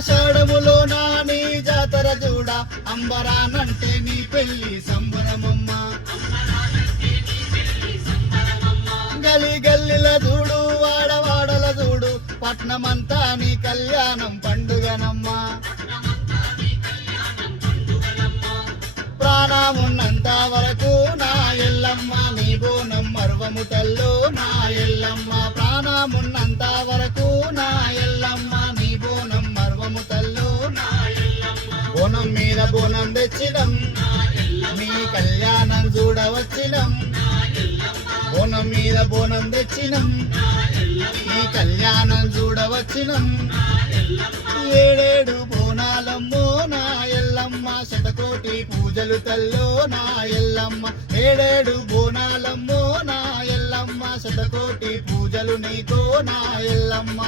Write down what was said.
ఆషాఢములో నా నీ జాతర చూడ అంబరానంటే నీ పెళ్లి సంబరమమ్మ గలి గల్లిల చూడు వాడవాడల చూడు పట్నమంతా నీ కళ్యాణం పండుగనమ్మా ప్రాణమున్నంత వరకు నా ఎల్లమ్మ నీ బోనం మర్వము తల్లో నా ఎల్లమ్మ ప్రాణమున్నంత వరకు నా ఎల్లమ్మ నీ బోనం మర్వము తల్లో నా ఎల్లమ్మ బోనం మీద బోనం తెచ్చినం నీ కళ్యాణం చూడవచ్చినం బోనం మీద బోనం తెచ్చినం నీ కళ్యాణం చూడవచ్చినం ఏడేడు బోనాలమ్మో నా ఎల్లమ్మ శతకోటి పూజలు తల్లో నా ఎల్లమ్మ ఏడేడు బోనాలమ్మో నా ఎల్లమ్మ శతకోటి పూజలు నీకో నా ఎల్లమ్మ